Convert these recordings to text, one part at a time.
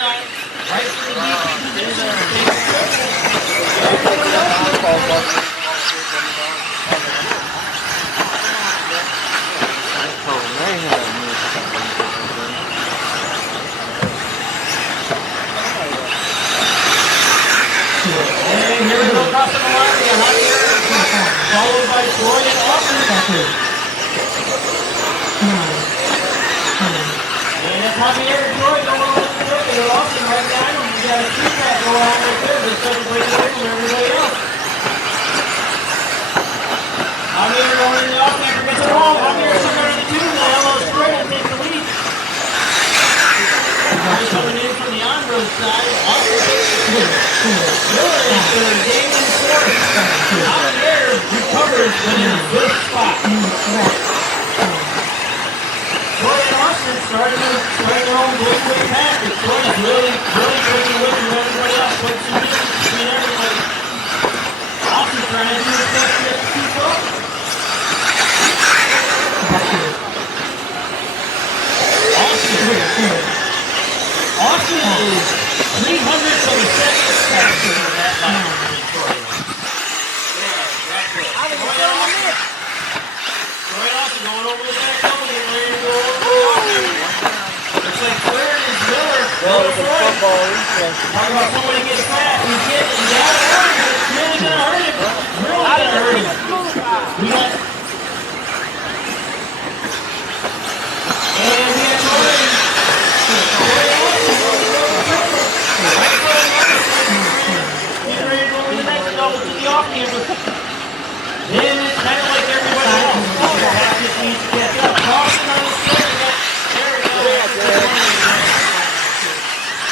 side, right to the DP position. And here we go across the line. We got Javier, followed by Troy and Austin. And that's Javier and Troy going on with the third. They're Austin right behind them. You got a two-pack going on right there. They're starting to break away from everybody else. Javier going in the off-camp. Gets it wrong. Javier sitting there in the two. The yellow straight and takes the lead. Coming in from the on-road side. Miller is game in fourth. Javier recovers, but in a good spot. Troy and Austin starting their own midway pass. Troy is really breaking away from everybody else. Putting some distance between everybody. Austin trying to do his best to keep up. Austin is 300 from the second section of that line. Troy Austin going over the back double, getting ready to go over the offense. Looks like third is Miller. Talk about somebody gets fast. He's getting it. It's really going to hurt him. Really going to hurt him. We got... And we have Troy Austin. Getting ready to go over the next double to the off-camber. Then it's kind of like everybody else. That just needs to catch up. Austin on the straight. There we go.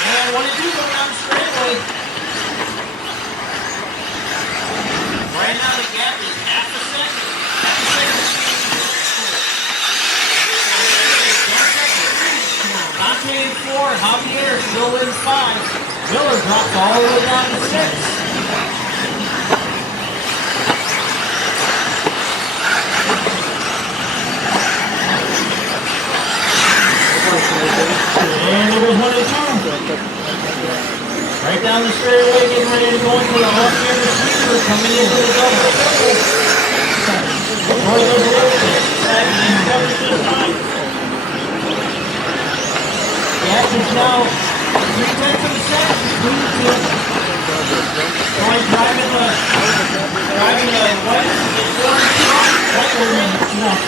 And 1 and 2 going down the straightaway. Right now the gap is half a second. Dante in 4. Javier still in 5. Miller drops all the way down to 6. And it was 1 and 2. Right down the straightaway, getting ready to go into the off-camber sweeper, coming into the double. Troy goes a little bit, and covers this time. The action's now 3/10 of a second between the two. Troy driving the white,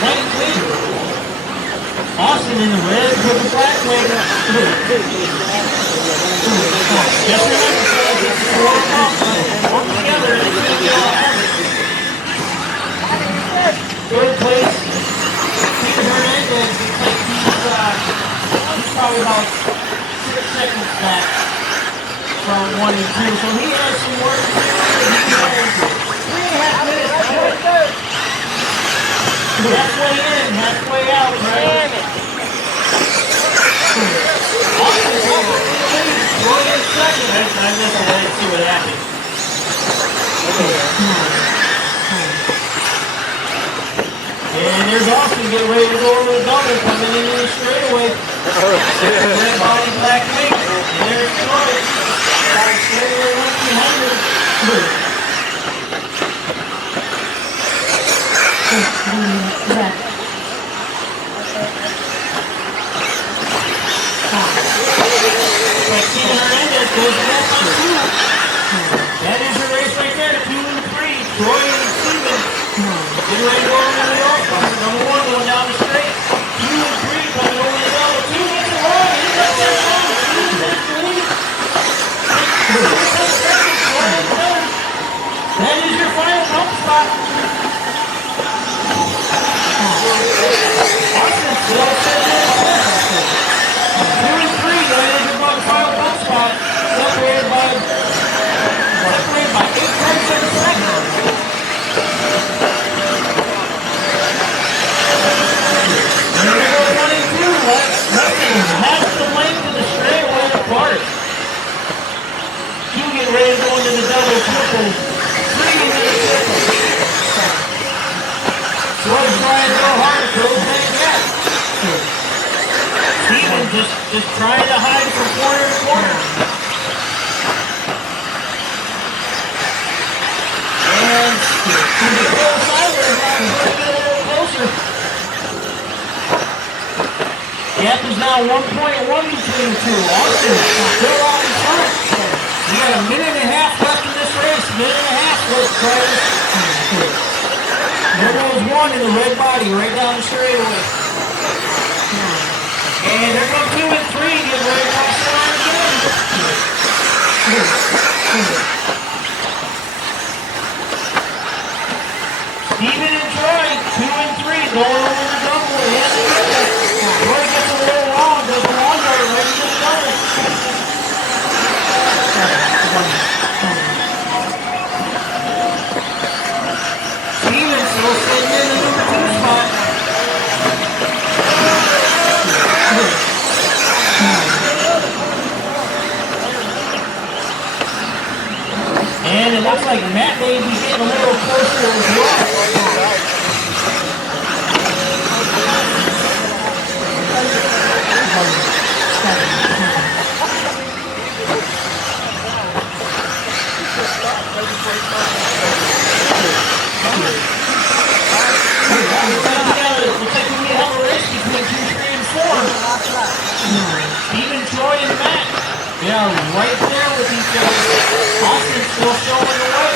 white clean. Austin in the red with the black wing. Just remember, it's 4 pumps. Work together and it's going to be all average. Third place, Peter Hernandez. Looks like he's probably about 6 seconds back from 1 and 2. So he has some work to do. He has 3.5 minutes. Halfway in, halfway out, right? Troy in second. I missed it. I didn't see what happened. And there's Austin getting ready to go over the double, coming into the straightaway. Red body, black wing. And there's Troy. Straightaway 1,200. Hernandez goes back on 2. That is your race right there, 2 and 3. Troy and Steven. Getting ready to go over the double. Number 1 going down the straight. 2 and 3 coming over the double. 2 gets it wrong. He's up there wrong. 2 takes the lead. That is your final pump spot. Austin still sitting in 2 and 3. That is your final pump spot. Separated by just trying to hide from corner to corner. And the close sider is now pushing it a little closer. Gap is now 1.1 between the two. Austin still out in front. We got a minute and a half left in this race. Minute and a half. Let's try this. There goes one in the red body right down the straightaway. And there go 2 and 3. Get ready to cross the line again. Steven and Troy, 2 and 3, going over the double. Troy gets a little long, does a long dart right into the double. Steven still sitting in the number 2 spot. And it looks like Matt may be getting a little closer as well. Looks like we have a race between 2, 3, and 4. Steven, Troy, and Matt. Yeah, right there with each other. Austin still showing the way.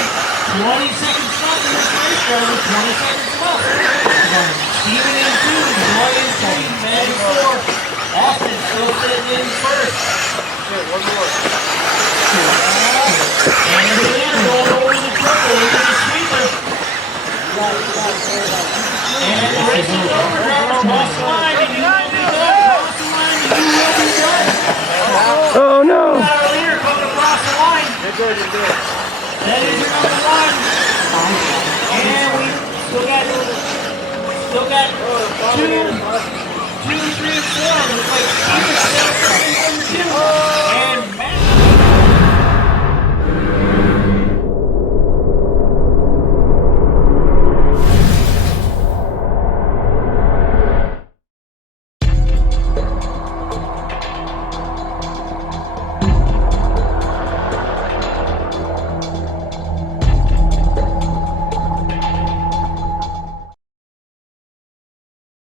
20 seconds left in this race, driver. 20 seconds left. Steven in 2, Troy in 3, Matt in 4. Austin still sitting in first. One more. And again, going over the triple into the sweeper. And the race is over, driver. Cross the line, and you will be done. Cross the line, and you will be done. Oh no! Not a leader coming across the line. You're good, you're good. That is your number 1. And we still got 2, 3, and 4. Looks like Steven's still